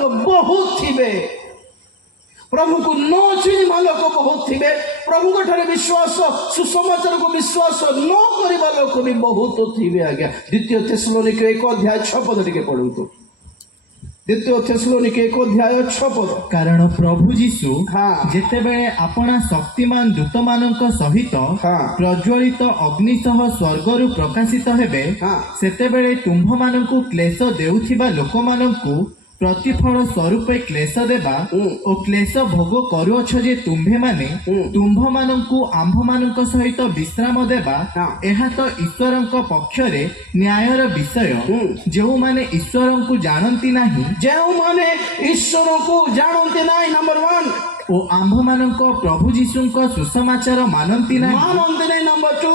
ବହୁତ ଥିବେ, ପ୍ରଭୁକୁ ନ ଚିହ୍ନିବା ଲୋକ ବହୁତ ଥିବେ, ପ୍ରଭୁଙ୍କ ଠାରେ ବିଶ୍ୱାସ ସୁସମାଚାରକୁ ବିଶ୍ୱାସ ନ କରିବା ଲୋକ ବି ବହୁତ ଥିବେ। ଆଜ୍ଞା, ଦ୍ୱିତୀୟ ଥେସଲୋନିକେ 1:6 ଟିକେ ପଢନ୍ତୁ। ଦ୍ୱିତୀୟ ଥେସଲୋନିକେ 1:6। କାରଣ ପ୍ରଭୁ ଯୀଶୁ ଯେତେବେଳେ ଆପଣା ଶକ୍ତିମାନ ଦୂତମାନଙ୍କ ସହିତ ପ୍ରଜ୍ୱଳିତ ଅଗ୍ନି ସହ ସ୍ୱର୍ଗରୁ ପ୍ରକାଶିତ ହେବେ, ସେତେବେଳେ ତୁମ୍ଭମାନଙ୍କୁ କ୍ଲେଶ ଦେଉଥିବା ଲୋକମାନଙ୍କୁ ପ୍ରତିଫଳ ସ୍ୱରୂପେ କ୍ଲେଶ ଦେବା ଓ କ୍ଲେଶ ଭୋଗ କରୁଅଛ ଯେ ତୁମ୍ଭେମାନେ ତୁମ୍ଭମାନଙ୍କୁ ଆମ୍ଭମାନଙ୍କ ସହିତ ବିଶ୍ରାମ ଦେବା, ଏହା ତ ଈଶ୍ୱରଙ୍କ ପକ୍ଷରେ ନ୍ୟାୟର ବିଷୟ। ଯେଉଁମାନେ ଈଶ୍ୱରଙ୍କୁ ଜାଣନ୍ତି ନାହିଁ, ନମ୍ବର 1, ଓ ଆମ୍ଭମାନଙ୍କ ପ୍ରଭୁ ଯୀଶୁଙ୍କ ସୁସମାଚାର ମାନନ୍ତି ନାହିଁ, ନମ୍ବର 2,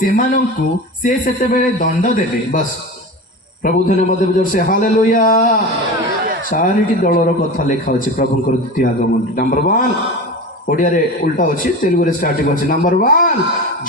ସେମାନଙ୍କୁ ସେ ସେତେବେଳେ ଦଣ୍ଡ ଦେବେ। ବାସ୍, ପ୍ରଭୁ ଧନ୍ୟବାଦ ଦେବେ ଜୋରସେ ହାଲେଲୁୟା। ଚାରିଟି ଦଳର କଥା ଲେଖା ଅଛି ପ୍ରଭୁଙ୍କର ଦ୍ୱିତୀୟ ଆଗମନ। ନମ୍ବର 1 ଓଡ଼ିଆରେ ଉଲ୍ଟା ଅଛି, ତେଲୁଗୁରେ ଷ୍ଟାର୍ଟିଂ ଅଛି। ନମ୍ବର 1,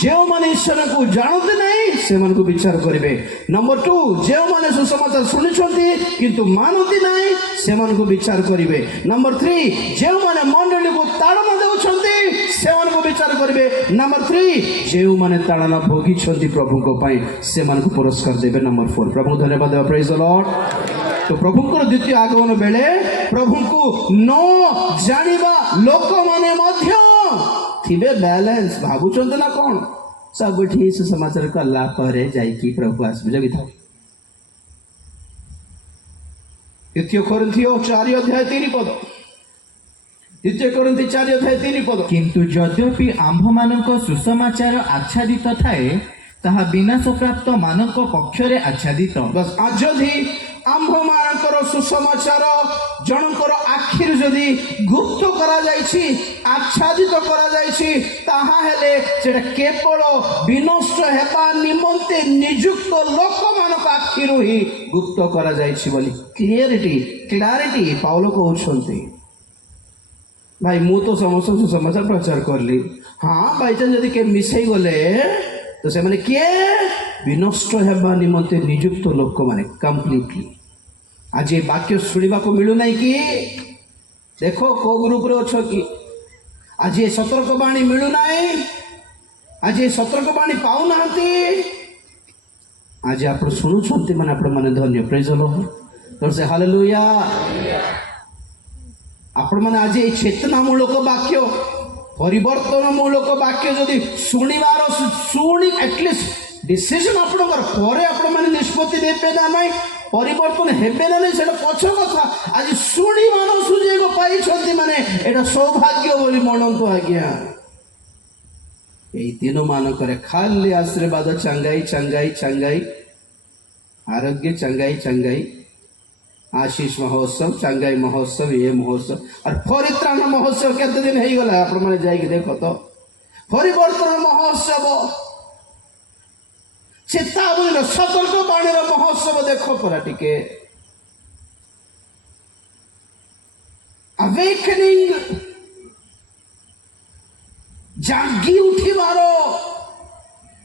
ଯେଉଁମାନେ ଈଶ୍ୱରଙ୍କୁ ଜାଣନ୍ତି ନାହିଁ ସେମାନଙ୍କୁ ବିଚାର କରିବେ। ନମ୍ବର 2, ଯେଉଁମାନେ ସୁସମାଚାର ଶୁଣିଛନ୍ତି କିନ୍ତୁ ମାନନ୍ତି ନାହିଁ ସେମାନଙ୍କୁ ବିଚାର କରିବେ। ନମ୍ବର 3, ଯେଉଁମାନେ ମଣ୍ଡଳୀକୁ ତାଡ଼ନା ଦେଉଛନ୍ତି ସେମାନଙ୍କୁ ବିଚାର କରିବେ। ନମ୍ବର 3, ଯେଉଁମାନେ ତାଡ଼ନା ଭୋଗିଛନ୍ତି ପ୍ରଭୁଙ୍କ ପାଇଁ ସେମାନଙ୍କୁ ପୁରସ୍କାର ଦେବେ। ନମ୍ବର 4, ପ୍ରଭୁଙ୍କୁ ଧନ୍ୟବାଦ ଦେବା। ପ୍ରେଜ୍ ଦ ଲର୍ଡ। ତ ପ୍ରଭୁଙ୍କର ଦ୍ୱିତୀୟ ଆଗମନ ବେଳେ ପ୍ରଭୁଙ୍କୁ ନ ଜାଣିବା ଲୋକମାନେ ମଧ୍ୟ ଥିବେ। ବ୍ୟାଲେନ୍ସ ଭାବୁଛନ୍ତି ନା କ'ଣ? ସବୁଠି ସୁସମାଚାର କଲା ପରେ ଯାଇକି ପ୍ରଭୁ ଆସିବେ ଜଗିଥାଉ। ଦ୍ୱିତୀୟ କୋରିନ୍ଥୀୟ 4:3। ଦ୍ୱିତୀୟ କୋରିନ୍ଥୀ 4:3। କିନ୍ତୁ ଯଦ୍ୟପି ଆମ୍ଭମାନଙ୍କ ସୁସମାଚାର ଆଚ୍ଛାଦିତ ଥାଏ, ତାହା ବିନାଶପ୍ରାପ୍ତ ମାନଙ୍କ ପକ୍ଷରେ ଆଚ୍ଛାଦିତ। ଯଦି ଆମ୍ଭମାନଙ୍କର ସୁସମାଚାର ଜଣଙ୍କର ଆଖିରୁ ଯଦି ଗୁପ୍ତ କରାଯାଇଛି, ଆଚ୍ଛାଦିତ କରାଯାଇଛି, ତାହା ହେଲେ ସେଟା କେବଳ ବିନଷ୍ଟ ହେବା ନିମନ୍ତେ ନିଯୁକ୍ତ ଲୋକମାନଙ୍କ ଆଖିରୁ ହିଁ ଗୁପ୍ତ କରାଯାଇଛି ବୋଲି କ୍ଲାରିଟି ପାଉଲ କହୁଛନ୍ତି। ଭାଇ, ମୁଁ ତ ସମସ୍ତଙ୍କୁ ସୁସମାଚାର ପ୍ରଚାର କଲି, ବାଇଚାନ୍ସ ଯଦି କିଏ ମିଶେଇ ଗଲେ ତ ସେମାନେ କିଏ? ବିନଷ୍ଟ ହେବା ନିମନ୍ତେ ନିଯୁକ୍ତ ଲୋକମାନେ। କମ୍ପ୍ଲିଟଲି ଆଜି ଏ ବାକ୍ୟ ଶୁଣିବାକୁ ମିଳୁନାହିଁ କି? ଦେଖ କୋଉ ଗ୍ରୁପରେ ଅଛ କି? ଆଜି ଏ ସତର୍କବାଣୀ ମିଳୁନାହିଁ, ଆଜି ଏ ସତର୍କବାଣୀ ପାଉନାହାନ୍ତି। ଆଜି ଆପଣ ଶୁଣୁଛନ୍ତି ମାନେ ଆପଣମାନେ ଧନ୍ୟ। ପ୍ରେଜ୍ ଦ ଲର୍ଡ। ସେ ହାଲେଲୁୟା। ଆପଣମାନେ ଆଜି ଏଇ ଚେତନାମୂଳକ ବାକ୍ୟ, ପରିବର୍ତ୍ତନମୂଳକ ବାକ୍ୟ ଯଦି ଆଟଲିଷ୍ଟ ଡିସିସନ୍ ଆପଣଙ୍କର ପରେ ଆପଣମାନେ ନିଷ୍ପତ୍ତି ନେବେ ନା ନାହିଁ, ପରିବର୍ତ୍ତନ ହେବେ ନା ନାହିଁ ସେଟା ପଛ କଥା। ଆଜି ଶୁଣିବାର ସୁଯୋଗ ପାଇଛନ୍ତି ମାନେ ଏଇଟା ସୌଭାଗ୍ୟ ବୋଲି ମଣନ୍ତୁ। ଆଜ୍ଞା, ଏଇ ଦିନ ମାନଙ୍କରେ ଖାଲି ଆଶୀର୍ବାଦ, ଚାଙ୍ଗାଇ ଚାଙ୍ଗାଇ ଚାଙ୍ଗାଇ, ଆରୋଗ୍ୟ ଚାଙ୍ଗାଇ ଚାଙ୍ଗାଇ, आशीष महोत्सव, चांगाई महोत्सव, ये महोत्सव और परित्राण महोत्सव केते दिन हो गला आपण माने जाई के देखो तो परिवर्तन महोत्सव, चेतावनी सतर्क बाणी महोत्सव देखो परा टिके। अवेकनिंग जागी उठिबार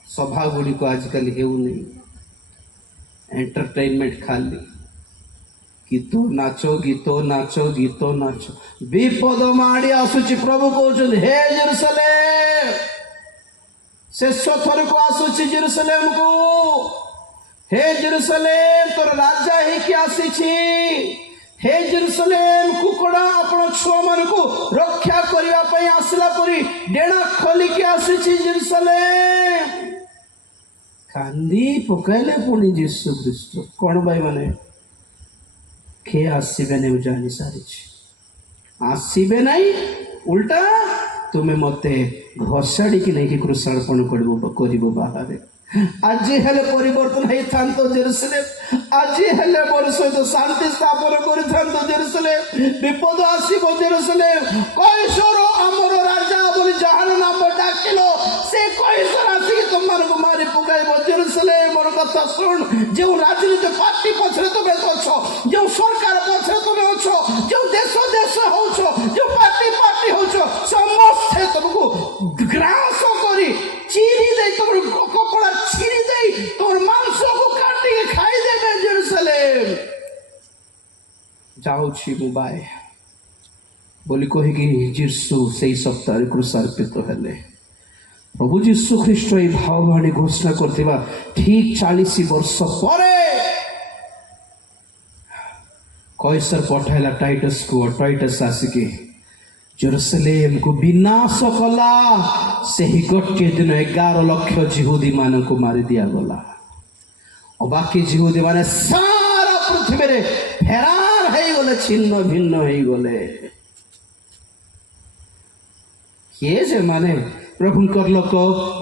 सभा गुड़ी को आजकल हेउनी। एंटरटेनमेंट खाली गीत नाचो, गीत नाचो, गीत नाचो। विपद माड़ी आसुची। प्रभु कहते हे जेरुसलेम, शेष थर को आसुची जेरुसलेम को। हे जेरुसलेम, तोर राजा ही कि आसीची। हे जेरुसलेम, कुकड़ा अपन छुआ मान को रक्षा करिया पई आसला परी डेणा खोली के आसीची जेरुसलेम। कांदी पकाइले पुणी जीसु ख्रीस्ट कौन भाई माने के आसबे नहीं जानी सारी आसबे नहीं, उल्टा तुम्हें मते घोषाड़ी की नहीं कृषार्पण कर बाहर। आज हेले परिवर्तन होता जेरुसलेम, आज हेले मोर सहित शांति स्थापन कर जेरुसलेम। विपद आसब जेरुसलेम। कैसर आमर राजा बोली जहां नाम डाकिल से कैसर आसिक तुम मारी पकाइब जेरुसलेम। मोर कथा शुण, जो राजनीति पार्टी पछरे तुम अछ, जो सरकार पछरे तुम अछ, जो देश हो, जो पार्टी हो, समस्ते तुमको ग्रास करी चीरी दे, तुम कपड़ा छीरी दे, तुम मांस को काटी के खाई देबे जेरुसलेम। ଯାଉଛି ମୁଁ ବାଏ ବୋଲି କହିକି ଯୀଶୁ ସେଇ ସପ୍ତାହରେ କ୍ରୁଶାର୍ପିତ ହେଲେ। ପ୍ରଭୁ ଯୀଶୁ ଖ୍ରୀଷ୍ଟ ଏଇ ଭାବବାଣୀ ଘୋଷଣା କରିଥିବା ଠିକ 40 ବର୍ଷ ପରେ କୈସର ପଠାଇଲା ଟାଇଟସକୁ। ଟାଇଟସ ଆସିକି ଜେରୁସାଲେମକୁ ବିନାଶ କଲା। ସେହି ଗୋଟିଏ ଦିନ 11 ଲକ୍ଷ ଜିହୁଦୀ ମାନଙ୍କୁ ମାରି ଦିଆଗଲା। ଆଉ ବାକି ଜିହୁଦୀ ମାନେ ସାରା ପୃଥିବୀରେ ଫେରାର ହେଇଗଲେ, ଛିନ୍ନ ଭିନ୍ନ ହେଇଗଲେ। କିଏ ସେମାନେ? ପ୍ରଭୁଙ୍କର ଲୋକ,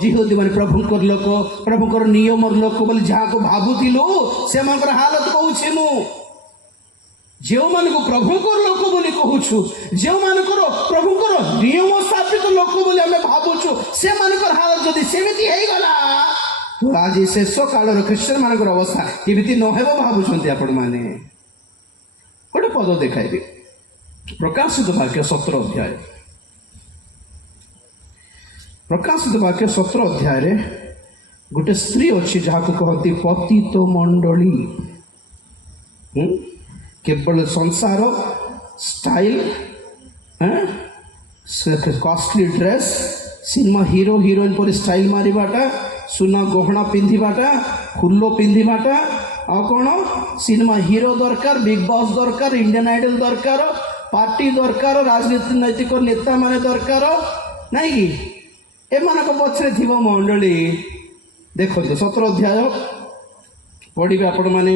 ଜିହୁଦୀ ମାନେ ପ୍ରଭୁଙ୍କର ଲୋକ, ପ୍ରଭୁଙ୍କର ନିୟମର ଲୋକ ବୋଲି ଯାହାକୁ ଭାବୁଥିଲୁ ସେମାନଙ୍କର ହାଲତ କହୁଛି ମୁଁ। ଯେଉଁମାନଙ୍କୁ ପ୍ରଭୁଙ୍କର ଲୋକ ବୋଲି କହୁଛୁ, ଯେଉଁମାନଙ୍କର ପ୍ରଭୁଙ୍କର ନିୟମ ସ୍ଥାପିତ ଲୋକ ବୋଲି ଆମେ ଭାବୁଛୁ, ସେମାନଙ୍କର ହାଲତ ଯଦି ସେମିତି ହେଇଗଲା, ଆଜି ଶେଷ କାଳର ଖ୍ରୀଷ୍ଟିଆନ ମାନଙ୍କର ଅବସ୍ଥା କେମିତି ନ ହେବ ଭାବୁଛନ୍ତି ଆପଣମାନେ? ଗୋଟେ ପଦ ଦେଖାଇବି, ପ୍ରକାଶିତ ବାକ୍ୟ 17 ଅଧ୍ୟାୟ। ପ୍ରକାଶିତ ବାକ୍ୟ 17 ଅଧ୍ୟାୟରେ ଗୋଟେ ସ୍ତ୍ରୀ ଅଛି ଯାହାକୁ କହନ୍ତି ପତିତ ମଣ୍ଡଳୀ। କେବଳ ସଂସାର, style, costly dress, cinema hero heroine ପରି ଷ୍ଟାଇଲ ମାରିବାଟା, ସୁନା ଗହଣା ପିନ୍ଧିବାଟା, ଫୁଲ ପିନ୍ଧିବାଟା, ଆଉ କ'ଣ ସିନେମା ହିରୋ ଦରକାର, ବିଗ ବସ୍ ଦରକାର, ଇଣ୍ଡିଆନ୍ ଆଇଡଲ ଦରକାର, ପାର୍ଟି ଦରକାର, ରାଜନୈତିକ ନେତାମାନେ ଦରକାର, ନାଇଁ କି? ଏମାନଙ୍କ ପଛରେ ଥିବ ମଣ୍ଡଳୀ। ଦେଖନ୍ତୁ 17 ଅଧ୍ୟାୟ ପଢ଼ିବେ ଆପଣମାନେ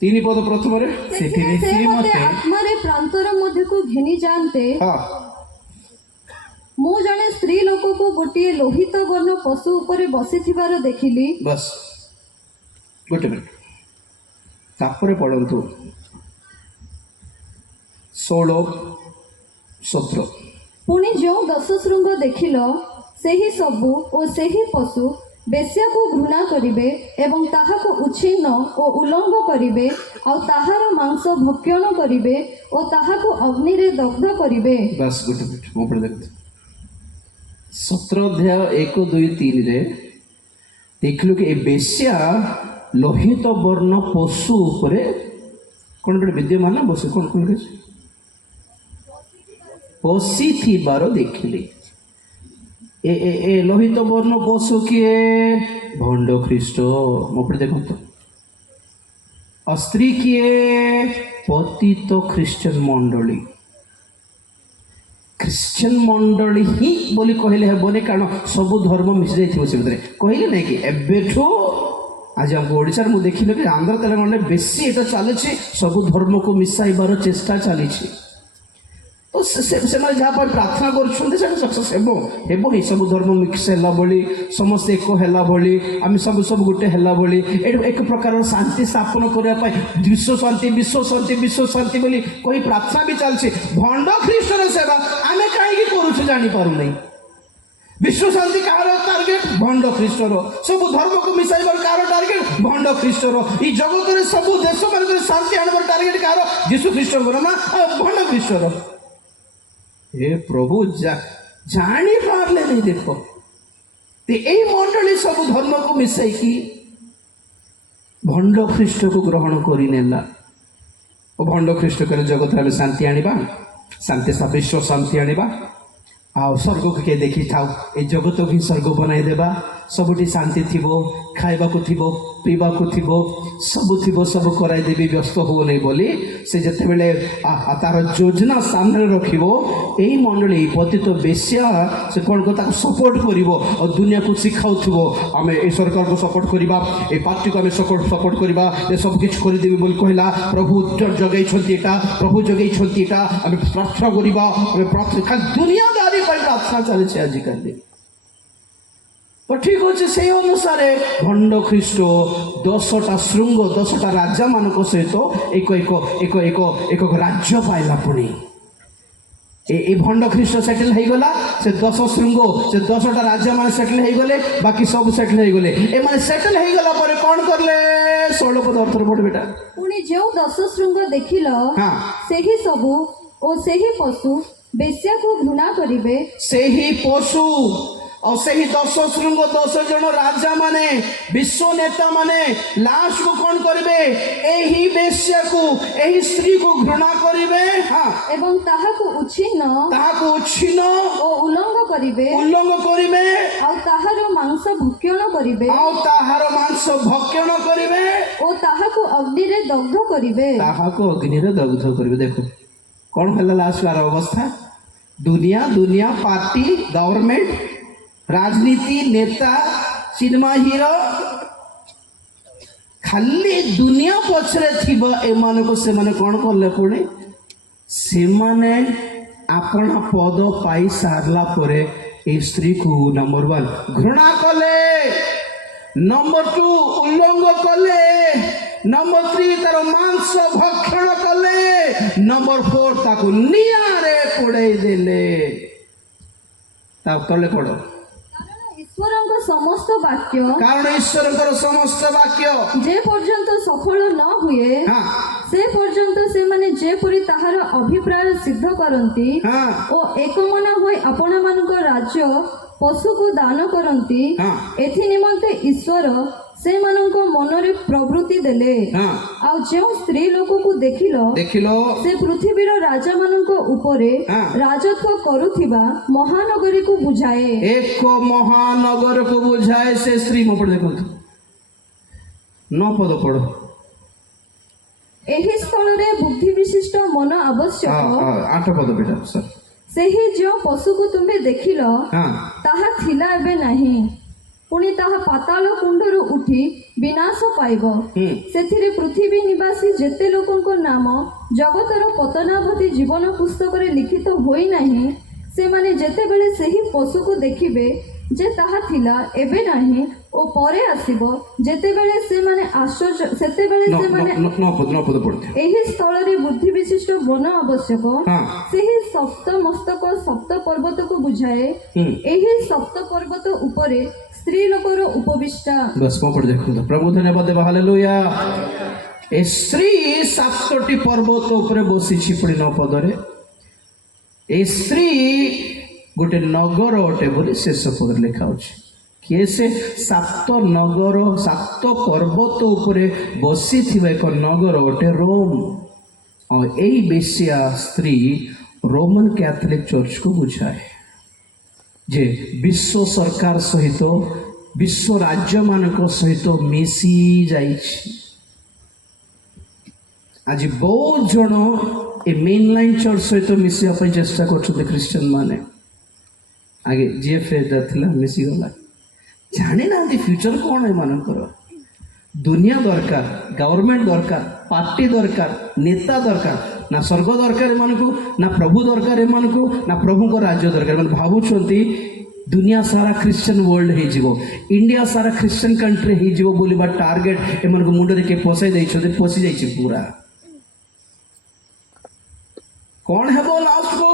3 ପଦ ପ୍ରଥମରେ। ସେଥିରେ ସେ ମୋତେ ଆତ୍ମାରେ ପ୍ରାନ୍ତର ମଧ୍ୟକୁ ଘେନି ଯାଆନ୍ତେ ମୁଁ ଜଣେ ସ୍ତ୍ରୀ ଲୋକକୁ ଗୋଟିଏ ଲୋହିତ ବର୍ଣ୍ଣ ପଶୁ ଉପରେ ବସିଥିବାର ଦେଖିଲି। ବସ୍ ଗୋଟେ ମିନିଟ୍, ତାପରେ ପଢ଼ନ୍ତୁ 16-17। ପୁଣି ଯେଉଁ 10 ଶୃଙ୍ଗ ଦେଖିଲ, ସେହି ସବୁ ଓ ସେହି ପଶୁ ବେଶ୍ୟାକୁ ଘୃଣା କରିବେ ଏବଂ ତାହାକୁ ଉଚ୍ଛିନ୍ନ ଓ ଉଲ୍ଲଙ୍ଘ କରିବେ, ଆଉ ତାହାର ମାଂସ ଭକ୍ଷଣ କରିବେ ଓ ତାହାକୁ ଅଗ୍ନିରେ ଦଗ୍ଧ କରିବେ। ବାସ୍ ଗୋଟେ ମିନିଟ୍, ମୋ ଉପରେ ଦେଖନ୍ତୁ 17 ଅଧ୍ୟାୟ 1, 2, 3ରେ ଦେଖିଲୁ କି ଏ ବେଶ୍ୟା ଲୋହିତ ବର୍ଣ୍ଣ ପଶୁ ଉପରେ କ'ଣ ଗୋଟେ ବିଦ୍ୟମାନ ବସେ କ'ଣ ବସିଥିବାର ଦେଖିଲି। ଏ ଲୋହିତ ବର୍ଣ୍ଣ ପଶୁ କିଏ? ଭଣ୍ଡ ଖ୍ରୀଷ୍ଟ। ମୋ ଉପରେ ଦେଖନ୍ତୁ। ଆଉ ସ୍ତ୍ରୀ କିଏ? ପତିତ ଖ୍ରୀଷ୍ଟିଆନ ମଣ୍ଡଳୀ। ଖ୍ରୀଷ୍ଟିଆନ ମଣ୍ଡଳୀ ହିଁ ବୋଲି କହିଲେ ହେବନି, କାରଣ ସବୁ ଧର୍ମ ମିଶି ଯାଇଥିବ ସେ ଭିତରେ। କହିଲେ ନାଇଁ କି ଏବେଠୁ ଆଜି ଆମ ଓଡ଼ିଶାରେ ମୁଁ ଦେଖିଲି କି ଆନ୍ଧ୍ର ତେଲେଙ୍ଗାନାରେ ବେଶୀ ଏଇଟା ଚାଲିଛି, ସବୁ ଧର୍ମକୁ ମିଶାଇବାର ଚେଷ୍ଟା ଚାଲିଛି। ତ ସେମାନେ ଯାହା ପାଇଁ ପ୍ରାର୍ଥନା କରୁଛନ୍ତି ସେଟା ସକ୍ସେସ୍ ହେବ ହିଁ। ସବୁ ଧର୍ମ ମିକ୍ସ ହେଲା ଭଳି, ସମସ୍ତେ ଏକ ହେଲା ଭଳି, ଆମେ ସବୁ ଗୋଟେ ହେଲା ଭଳି, ଏଠି ଏକ ପ୍ରକାରର ଶାନ୍ତି ସ୍ଥାପନ କରିବା ପାଇଁ ବିଶ୍ୱ ଶାନ୍ତି ବୋଲି କହି ପ୍ରାର୍ଥନା ବି ଚାଲିଛି। ଭଣ୍ଡ ଖ୍ରୀଷ୍ଟର ସେବା ଆମେ କାହିଁକି କରୁଛୁ ଜାଣିପାରୁନାହିଁ। ବିଶ୍ୱ ଶାନ୍ତି କାହାର ଟାର୍ଗେଟ? ଭଣ୍ଡ ଖ୍ରୀଷ୍ଟର। ସବୁ ଧର୍ମକୁ ମିଶାଇବାର କାହାର ଟାର୍ଗେଟ? ଭଣ୍ଡ ଖ୍ରୀଷ୍ଟର। ଏଇ ଜଗତରେ ସବୁ ଦେଶ ମାନଙ୍କରେ ଶାନ୍ତି ଆଣିବାର ଟାର୍ଗେଟ କାହାର? ଯୀଶୁ ଖ୍ରୀଷ୍ଟଙ୍କର ନା ଭଣ୍ଡ ଖ୍ରୀଷ୍ଟର? हे प्रभु जानी पारले नहीं। देखो यही मंडली सब धर्म को मिसाई की भंड ख्रीष्ट को ग्रहण करनेला। भंड ख्रीष्ट कहले जगत में शांति आनिबा, शांति विश्व शांति आनिबा, आ स्वर्ग को किए देखी थाउ ए जगत को स्वर्ग बनाई देबा, सबुठी शांति थिबो, खाइबा को थिबो, पीबा को थिबो, सब कराई देबी, व्यस्त हो नहीं बोली से जते बेले तार योजना सामने रखिबो। एई मंडली पतित बेश्या से कोन को ताको सपोर्ट करिवो और दुनिया को सिखाउथिबो, आमे ए सरकार को सपोर्ट करिबा, ए पार्टी को आमे सपोर्ट करिबा, ए सब किछ करि देबी बोली कहला। प्रभु जगै छथि एटा, प्रभु जगै छथि एटा, आमे प्रार्थना करिबा, आमे प्रार्थना खाली दुनियादारी पर प्रार्थना चले आजिकल। तो ठीक अच्छे से अनुसार भंड ख्रीष्ट 10टा श्रृंग 10टा राजा मान सहित एक एक एक एक एक राज्य पाइला। पुणी ए भंड ख्रीष्ट सेटल हो गला, से 10 श्रृंग से 10टा राजा मान सेटल हो गले, बाकी सब सेटल हो गले। ए माने सेटल हो गला पर कोन करले? 16 पद अर्थ पढ़ बेटा। पुणी जो 10 श्रृंग देखिल, सेही सबु ओ सेही पशु बेश्या को घृणा करिवे। सेही पशु और सही 10 श्रृंग 10 जन राजा माने विश्व नेता माने लास्ट को कौन करिवे एही बेश्या को एही स्त्री को घृणा करिवे हां ଏବଂ ତାହାକୁ उच्छिन्न ଓ ଉଲ୍ଲଙ୍ଘ କରିବେ उल्लंघन करिवे ଆଉ ତାହାର ମାଂସ ଭକ୍ଷଣ କରିବେ और ताहार मांस भक्षण करिवे ଓ ତାହାକୁ ଅଗ୍ନିରେ ଦଗ୍ଧ କରିବେ। ताहाको अग्नि रे दग्ध करिवे। देखो कौन हला लास्ट वाला अवस्था दुनिया पार्टी गवर्नमेंट राजनीति नेता सिनेमा हीरो खाली दुनिया पछरे थिब एमानको से माने कोन करले पुणी से माने अपना पद पाई सारला परे ए स्त्री को नंबर 1 घृणा कले, नंबर 2 उल्लंघ कले, नंबर 3 तार मांस भक्षण कले, नंबर 4 ताकू नियारे पोड़े देले। ता तले पड़ो ଈଶ୍ୱରଙ୍କ ସମସ୍ତ ବାକ୍ୟ कारण ईश्वरଙ୍କର ସମସ୍ତ ବାକ୍ୟ ଯେ ପର୍ଯ୍ୟନ୍ତ ସଫଳ ନ ହୁଏ ହଁ ସେ ପର୍ଯ୍ୟନ୍ତ ସେମାନେ ଯେପରି ତାହାର ଅଭିପ୍ରାୟ ସିଦ୍ଧ କରନ୍ତି ହଁ ଓ ଏକମନ ହୋଇ ଆପଣମାନଙ୍କ ରାଜ୍ୟ ପଶୁକୁ ଦାନ କରନ୍ତି ହଁ ଏଥି ନିମନ୍ତେ ଈଶ୍ୱର ସେମାନଙ୍କ ମନରେ ପ୍ରବୃତ୍ତି ଦେଲେ। ହଁ ଆଉ ଯେଉଁ ସ୍ତ୍ରୀ ଲୋକକୁ ଦେଖିଲ ସେ ପୃଥିବୀର ରାଜାମାନଙ୍କ ଉପରେ ହଁ ରାଜତ୍ୱ କରୁଥିବା ମହାନଗରୀକୁ ବୁଝାଏ। ଏକ ମହାନଗର को बुझाए से स्त्री में पढ़ देखो 9 पद पढ़ो। ଏହି ସ୍ଥଳରେ ବୁଦ୍ଧି ବିଶିଷ୍ଟ ମନ ଆବଶ୍ୟକ। 8 ପଦ ବେଟା ସର। ସେହି ଯେଉଁ ପଶୁକୁ ତୁମେ ଦେଖିଲ ହଁ ତାହା ଥିଲା ଏବେ ନାହିଁ, ପୁଣି ତାହା ପାତାଳ କୁଣ୍ଡରୁ ଉଠି ବିନାଶ ପାଇବ। ସେଥିରେ ପୃଥିବୀ ନିବାସୀ ଯେତେ ଲୋକଙ୍କ ନାମ ଜଗତର ପତନାବଧି ଜୀବନ ପୁସ୍ତକରେ ଲିଖିତ ହୋଇନାହିଁ, ସେମାନେ ଯେତେବେଳେ ସେହି ପଶୁକୁ ଦେଖିବେ ଯେ ତାହା ଥିଲା ଏବେ ନାହିଁ ଓ ପରେ ଆସିବ, ଯେତେବେଳେ ସେମାନେ ଆଶ୍ଚର୍ଯ୍ୟ ସେତେବେଳେ ସେମାନେ ଏହି ସ୍ଥଳରେ ବୁଦ୍ଧି ବିଶିଷ୍ଟ ମନ ଆବଶ୍ୟକ। ସେହି ସପ୍ତ ମସ୍ତକ ସପ୍ତ ପର୍ବତକୁ ବୁଝାଏ। ଏହି ସପ୍ତ ପର୍ବତ ଉପରେ ସ୍ତ୍ରୀ ଲୋକର ଉପବିଷ୍ଟା। बस mo पढ़ देखो प्रभु धन्यवाद देबा हालेलुया। ए स्त्री 7टी पर्वत ऊपर बसी छि पुणी 9 पदरे। ए स्त्री गोटे नगर अटे बोली शेष पद लिखा अछि। किए से 7 नगर 7 पर्वत ऊपर बसी थिबा एक नगर अटे रोम। और एई बेसिया स्त्री रोमन कैथोलिक चर्च को बुझाए जे विश्व सरकार सहित विश्व राज्य मानक सहित मिसी जाइछि। आज बहुत जन ए मेन लाइन चर्च सहित मिसिया पर चेष्टा करछते क्रिश्चियन माने। आगे जीएफए थिला मिसी गला जाने ना फ्यूचर कौन है मानकर दुनिया दरकार गवर्नमेंट दरकार पार्टी दरकार नेता दरकार ना स्वर्ग दरकार एमानकु ना प्रभु दरकार एमानकु ना प्रभु को राज्य दरकार। माने भाबुछंती दुनिया सारा क्रिश्चियन वर्ल्ड हे जीवो इंडिया सारा क्रिश्चियन कंट्री हे जीवो बोलिबा टार्गेट एमानकु मुंडरे के पोसाई दैछते पोसी जाइछि पूरा। कौन है वो लास्ट को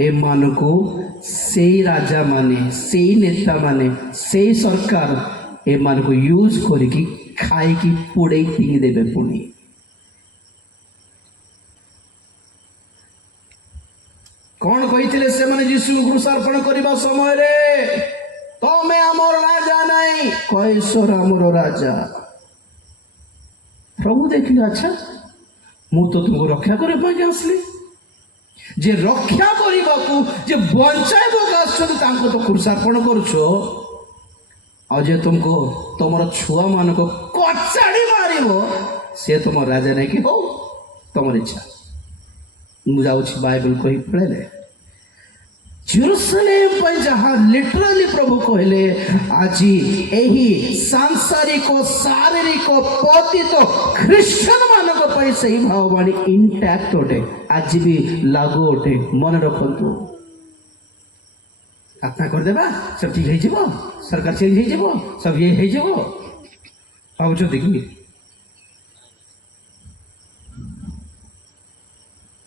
एमानकु सेई राजा माने सेई नेता माने सेई सरकार एमानकु यूज करिकी खाई की पुड़े फिंगी देबे पुणी। कौन कही से मैंने यीशु क्रूसार्पण करने समय रे तमे आमर राजा नहीं कैसर आमर राजा। प्रभु देखिले अच्छा मु तो तुमको रक्षा करे पाके आसली जे रक्षा करने को जे बंचाइबो आछन तांको तो क्रूसार्पण करछो और जे तुमको तुमर छुआ मान को कचाड़ी मारिबो से तुम राजा नहीं कि हो तुम इच्छा। मुझे बाइबल को ही पढ़े जेरूसलेम पर जहाँ लिटरली प्रभु कहले आज यही सांसारिक शारीरिक पतित ख्रीष्टान मानक सही भाववाणी इंटैक्ट अटे आज भी लागू अटे मन रखु। प्रार्थना करदेबा सब ठीक हो सरकार चेंज हो सब ये हो भावुच देखिए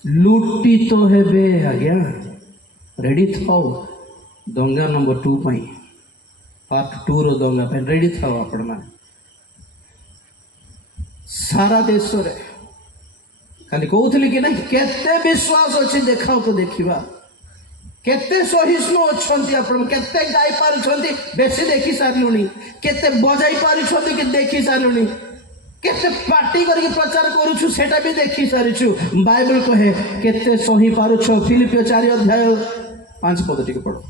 लुटी तो हेबे आज्ञा रेडी थाओ दंगा नंबर 2 पाई पार्ट 2 रो दंगा पे रेडी थाओ आपण माने सारा देश रे खाली कहउथले कि नहीं केते विश्वास अछि देखाओ तो देखिबा केते सहिष्णु अछंती आपण केते गाई पारुछंती बेसी देखि सारलुनी केते बजाई पारुछंती कि देखि सारलुनी केते पार्टी करके प्रचार करूछु सेटा भी देखि सारिछु बाइबल कहे केते सही पारुछो फिलिपियो 4 अध्याय 5 पद टिके पढो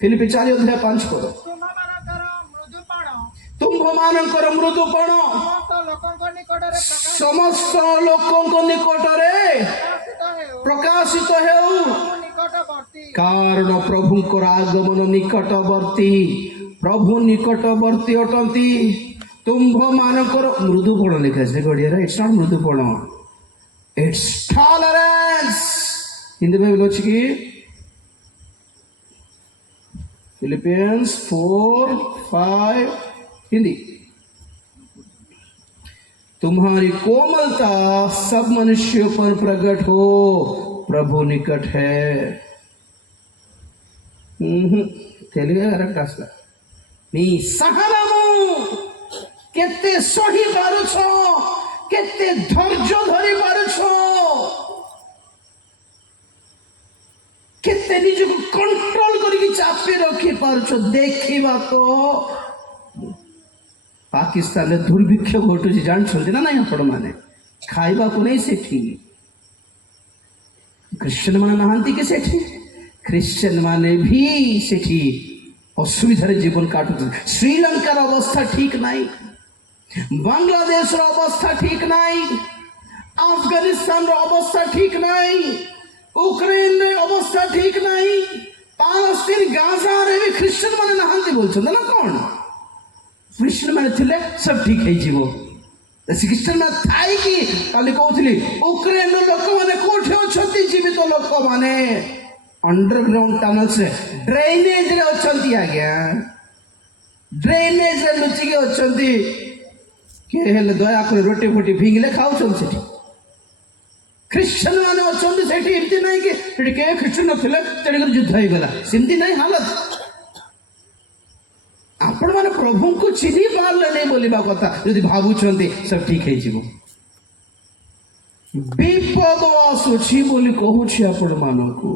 फिलिपियो 4 अध्याय 5 पद तुम्भमानंकर मृदुपण समस्त लोकंक निकटरे प्रकाशित हेउ कारण प्रभुंकर आगमन निकटवर्ती प्रभु निकटवर्ती अटंती तुम्भ मानकर मृदुपण लिखा है गड़िया इट्स नॉट मृदुपण इट्स टॉलरेंस हिंदी बाइबल अछि कि फिलिपियंस 4:5 हिंदी तुम्हारी कोमलता सब मनुष्यों पर प्रकट हो प्रभु निकट है तेलुगु करेक्ट आसला नी सहनमु केते सही पारुछो केते धैर्य धरि पारुछो केते निजको कंट्रोल करके चापे रखी पारुछो देखिबा तो पाकिस्तान में दुर्भिक्ष घटुची जानते ना नहीं आपण मैंने खाइबा को नहीं सेठी क्रिश्चियन मान नहांती के सेठी क्रिश्चियन माने भी सेठी असुविधार जीवन काटुते श्रीलंकार अवस्था ठीक नहीं बांग्लादेश अवस्था ठीक नहीं अफगानिस्तान अवस्था ठीक नहीं यूक्रेन अवस्था ठीक नहीं पालस्तीन गाजा रे भी क्रिश्चियन माने नहांती बोलछन ना कौन क्रिश्चियन माने थिले सब ठीक है जीवो क्रिश्चियन माने थाई कि काली कहउथली यूक्रेन लोक माने कोठे अछंती जीवित लोक माने अंडरग्राउंड टनल से ड्रेनेज रे अछंती आज्ञा ड्रेनेज रे लुचि के अछंती के हेले दया कर रोटी फोटी भिंगले खाउछन सेठी क्रिश्चियन माने अछंती सेठी एमती नहीं कि सेठी के क्रिश्चियन नथिले तेरे कर युद्ध होई गला सिमती नहीं हालत आपण माने प्रभु को चिन्ही पारले नहीं बोलिबा कथा यदि भाबुछंती सब ठीक है जीवो विपद आसुछि बोली कहूछि आपण मानकु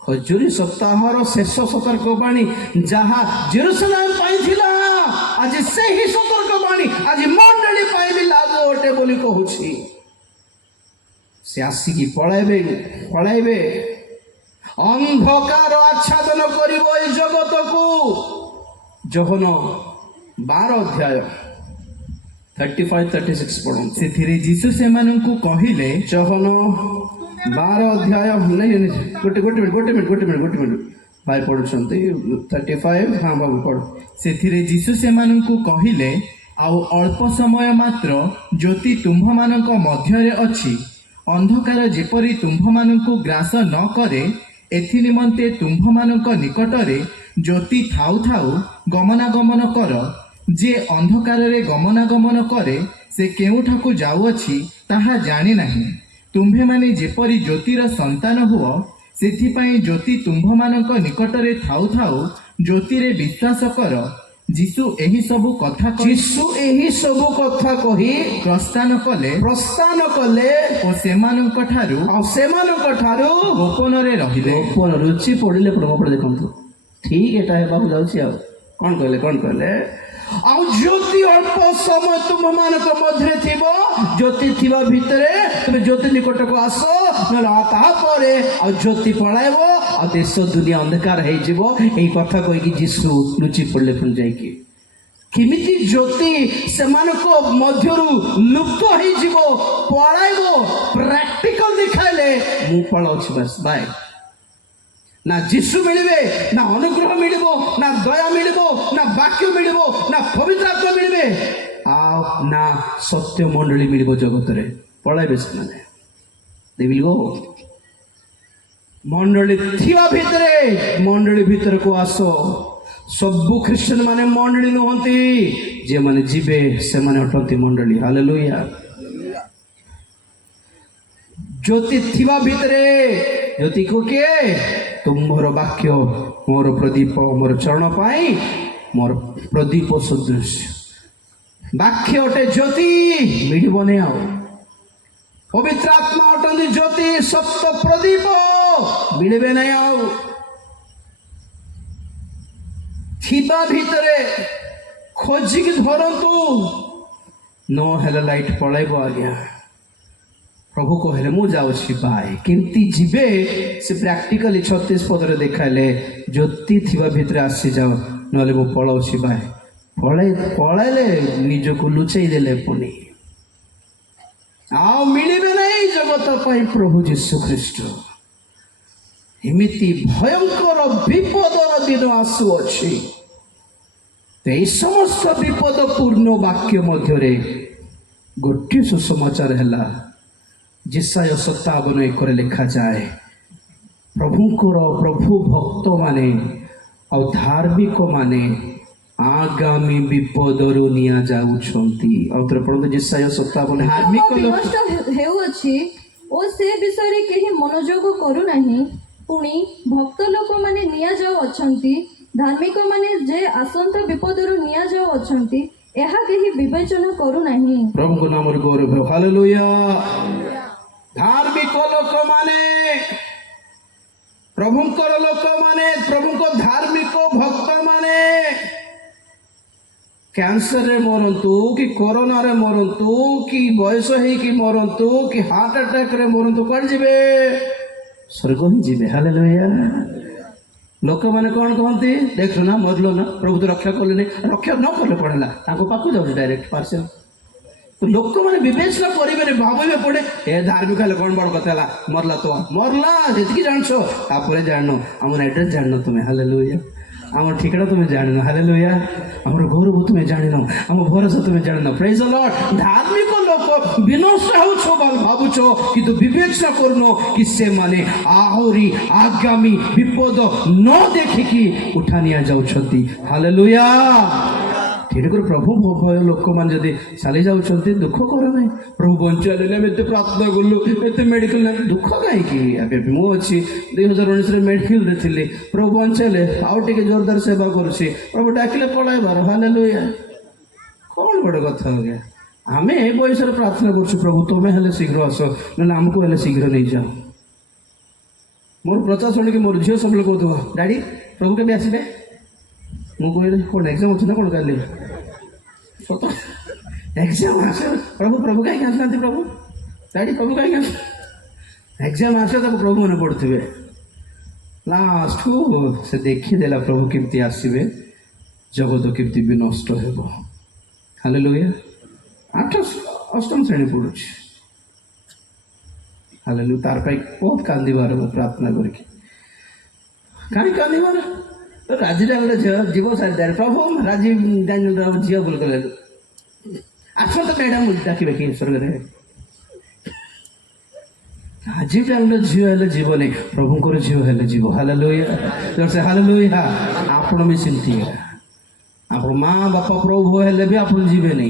हजूरी सप्ताहर शेष सतर्कवाणी जहा जेरुसलेम पाई थिला आज से ही सतर्कवाणी आज मंडली पाई भी लागू होटे बोली कहूछि से आसिकी पळाइबे अंधकार आच्छादन करिबो ए जगत को जोहन 12 अध्याय 35-36 पढ़ो से जीसु से कहले जोहन 12 अध्याय नहीं गोटे मिनट भाई पढ़ुछंती 35 हाँ बाबू पढ़ से जीसु से कहले आउ अल्प समय मात्र ज्योति तुम्भ मानक मध्यरे अछि अंधकार जेपरी तुम्भ मानकु ग्रास न करे एथि निमंते तुम्भ मानक निकटरे ज्योति थाउ थाउ गमनागमन कर जे अंधकार रे गमनागमन करे से केउठाकु जाउअछि ताहा जाने नाही तुम्भे माने जेपरी ज्योतिर संतान हुओ सेथिपाई ज्योति तुम्भ मानक निकटरे थाउ थाउ ज्योति रे विश्वास कर जीसु एही सबु कथा कही प्रस्थान कले ओ सेमानक ठारू गोपन रे रहिले गोपन रुचि पढ़िले प्रभु पढ़ देखंतु ठीक एटा हे बाबू जाउछि आ कोन कहले आ ज्योति अल्प समय तुम मानक मध्य थिबो ज्योति थिबा भितरे तुम ज्योति निकट को आसो नला ता परे आ ज्योति पळाइबो आ देश दुनिया अंधकार हे जीवो एई कथा कहि कि जीसु लुचि पड़ले पुन जाय कि किमिति ज्योति सेमानको मध्यरु लुप्त हे जीवो पळाइबो प्रैक्टिकल दिखाइले मु पळाउछि बस बाय ना जीसु मिलबे ना अनुग्रह मिलबो ना दया मिलबो ना वाक्य मिलबो ना पवित्र आत्मा मिलबे आ ना सत्य मंडली मिलबो जगत रे पळाइबे से दे विल गो मंडली थिवा मंडली भीतर को आसो सबु क्रिश्चियन माने मंडली नहंती जे माने जीवे से माने अटंती मंडली हालेलुया ज्योति थिवा भितरे ज्योति को के तुम्हार वाक्य मोर प्रदीप मोर चरण पाई मोर प्रदीप सदृश वाक्य अटे ज्योति मिलबने आओ पवित्र आत्मा अटंती ज्योति सप्त प्रदीप ମିଳିବେ ନାହିଁ ଆଉ। ଥିବା ଭିତରେ ଖୋଜିକି ଧରନ୍ତୁ, ନହେଲେ ଲାଇଟ୍ ପଳେଇବ ଆଜ୍ଞା। ପ୍ରଭୁ କହିଲେ ମୁଁ ଯାଉଛି ବାଏ। କେମିତି ଯିବେ ସେ ପ୍ରାକ୍ଟିକାଲି 36 ପଦରେ ଦେଖାଇଲେ, ଜ୍ୟୋତି ଥିବା ଭିତରେ ଆସିଯାଅ, ନହେଲେ ମୁଁ ପଳାଉଛି ବାଏ। ପଳାଇଲେ ନିଜକୁ ଲୁଚେଇ ଦେଲେ ପୁଣି ଆଉ ମିଳିବେ ନାହିଁ ଜଗତ ପାଇଁ ପ୍ରଭୁ ଯୀଶୁ ଖ୍ରୀଷ୍ଟ। ଏମିତି ଭୟଙ୍କର ବିପଦର ଦିନ ଆସୁଅଛି। ଏହି ସମସ୍ତ ବିପଦ ପୂର୍ଣ୍ଣ ବାକ୍ୟ ମଧ୍ୟରେ ଗୋଟିଏ ସୁସମାଚାର ହେଲା, ଯେଶାୟ 57:1 ଲେଖାଯାଏ, ପ୍ରଭୁ ଭକ୍ତମାନେ ଆଉ ଧାର୍ମିକ ମାନେ ଆଗାମୀ ବିପଦରୁ ନିଆଯାଉଛନ୍ତି। ଆଉ ଥରେ ପଢ଼ନ୍ତୁ ଯେଶାୟ 57। ଧାର୍ମିକ ଲୋକ ବିନଷ୍ଟ ହେଉଅଛି ଓ ସେ ବିଷୟରେ କେହି ମନୋଯୋଗ କରୁନାହିଁ। ପୁଣି ଭକ୍ତ ଲୋକମାନେ ନିଆଯାଉଅଛନ୍ତି, ଧାର୍ମିକ ମାନେ ଯେ ଆସନ୍ତା ବିପଦରୁ ନିଆଯାଉଅଛନ୍ତି, ଏହା କେହି ବିବେଚନା କରୁନାହିଁ। ପ୍ରଭୁଙ୍କ ନାମରେ ଗୌରବ। ହାଲେଲୁୟା। ଧାର୍ମିକ ଲୋକମାନେ, ପ୍ରଭୁଙ୍କର ଲୋକମାନେ, ପ୍ରଭୁଙ୍କ ଧାର୍ମିକ ଭକ୍ତମାନେ କ୍ୟାନ୍ସରରେ ମରନ୍ତୁ କି କରୋନାରେ ମରନ୍ତୁ କି ବୟସ ହେଇକି ମରନ୍ତୁ କି ହାର୍ଟ ଆଟାକରେ ମରନ୍ତୁ, କୁଆଡ଼େ ଯିବେ? ସ୍ୱର୍ଗ ହିଁ ଯିବେ। ହାଲେଲୁୟା। ଲୋକମାନେ କ'ଣ କହନ୍ତି? ଦେଖିଲ ନା, ମରିଲ ନା, ପ୍ରଭୁ ତ ରକ୍ଷା କଲେନି। ରକ୍ଷା ନ କଲେ କ'ଣ ହେଲା? ତାଙ୍କ ପାଖକୁ ଯାଉଛି ଡାଇରେକ୍ଟ ପାର୍ସଲ। ତ ଲୋକମାନେ ବିବେଚନା କରିବେନି, ଭାବିବେ ପଡ଼େ ଏ ଧାର୍ମିକ ହେଲେ କ'ଣ ବଡ଼ କଥା ହେଲା, ମରଲା ତ ମରଲା, ଯେତିକି ଜାଣିଛ। ତାପରେ ଜାଣିନ ଆମର ଆଡ୍ରେସ୍, ଜାଣିନ ତୁମେ। ହାଲେଲୁୟା। আমার ঠিকানা তুমি জানি না। হালেলুয়া। আমার গৌরব তুমি জানি না, আমার ভরসা তুমি জানি না। Praise the lord. ধার্মিক লোক বিনষ্ট হଉଛ ভাবুছ, কিন্তু বিবেচনা করুন কি ସେମାନେ ଆହୁରି ଆଗାମୀ ବିପଦ ନ ଦେଖିକି ଉଠା ନିଆଯାଉଛନ୍ତି। ହାଲେଲୁୟା। ତେଣୁକରି ପ୍ରଭୁ ଭୟ ଲୋକମାନେ ଯଦି ଚାଲି ଯାଉଛନ୍ତି, ଦୁଃଖ କର ନାହିଁ। ପ୍ରଭୁ ବଞ୍ଚାଇଲେ, ଆମେ ଏତେ ପ୍ରାର୍ଥନା କଲୁ, ଏତେ ମେଡ଼ିକାଲ ନାହିଁ, ଦୁଃଖ କାହିଁକି? ଏବେ ମୁଁ ଅଛି 2019ରେ ମେଡ଼ିକାଲରେ ଥିଲି, ପ୍ରଭୁ ବଞ୍ଚାଇଲେ, ଆଉ ଟିକେ ଜୋରଦାର ସେବା କରୁଛି, ପ୍ରଭୁ ଡାକିଲେ ପଳାଇବାର। ହାଲେଲୁୟା। କ'ଣ ବଡ଼ କଥା ଆଜ୍ଞା? ଆମେ ଏ ବୟସରେ ପ୍ରାର୍ଥନା କରୁଛୁ, ପ୍ରଭୁ ତୁମେ ହେଲେ ଶୀଘ୍ର ଆସ, ନହେଲେ ଆମକୁ ହେଲେ ଶୀଘ୍ର ନେଇଯାଅ। ମୋର ପ୍ରଚାର ଶୁଣିକି ମୋର ଝିଅ ସବୁବେଳେ କହୁଥିବ, ଡାଡ଼ି ପ୍ରଭୁ କେବେ ଆସିବେ? ମୁଁ କହିଲି କ'ଣ ଏକ୍ଜାମ୍ ଅଛି ନା କ'ଣ କାଲି? ସତ ଏକ୍ଜାମ୍ ଆସ, ପ୍ରଭୁ କାହିଁକି ଆସିନାହାନ୍ତି? ପ୍ରଭୁ ଡାଡ଼ି ପ୍ରଭୁ କାହିଁକି ଆସ? ଏକ୍ଜାମ୍ ଆସିବ, ତାକୁ ପ୍ରଭୁ ମନେ ପଡ଼ୁଥିବେ। ଲାଷ୍ଟକୁ ସେ ଦେଖିଦେଲା ପ୍ରଭୁ କେମିତି ଆସିବେ, ଜଗତ କେମିତି ବି ନଷ୍ଟ ହେବ। ହାଲେଲୁୟା। 8ମ ଶ୍ରେଣୀ ପଢ଼ୁଛି। ହାଲେଲୁୟା। ତାର ପାଇଁ ବହୁତ କାନ୍ଦିବାର ମୁଁ ପ୍ରାର୍ଥନା କରିକି। କାହିଁ କାନ୍ଦିବାର? ରାଜିଟା ଗୋଟେ ଝିଅ ଯିବ ସାରିದ್ದಾರೆ, ପ୍ରଭୁ ରାଜି ଝିଅ ବୋଲି କହିଲେ, ଆସନ୍ତୁ ମ୍ୟାଡ଼ାମ୍ ଡାକିବେ କି ସ୍ୱର୍ଗରେ? ଆଜିଟା ଗୋଟେ ଝିଅ ହେଲେ ଯିବନି, ପ୍ରଭୁଙ୍କର ଝିଅ ହେଲେ ଯିବ। ହାଲେଲୁୟା। ସେ ହାଲେଲୁୟା। ଆପଣ ବି ସେମିତି, ଆପଣ ମା ବାପା ପ୍ରଭୁ ହେଲେ ବି ଆପଣ ଯିବେନି,